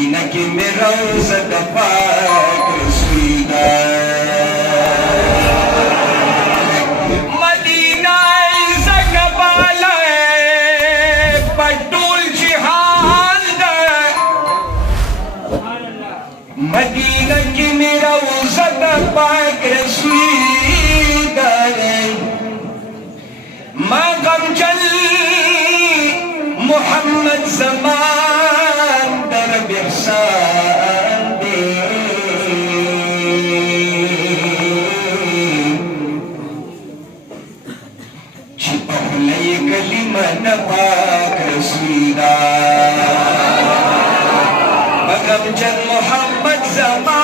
Medina की मेरा रोज़ा पाक रसूलदा मदीना इज़्ज़त वाला पटुल जिहान दा मदीना की मेरा रोज़ा पाक रसूलदा मां गम चल मोहम्मद ज़मान दर बिहसान दे छिपहले कलिमा पाक रसूलदा मगम चल मोहम्मद ज़मान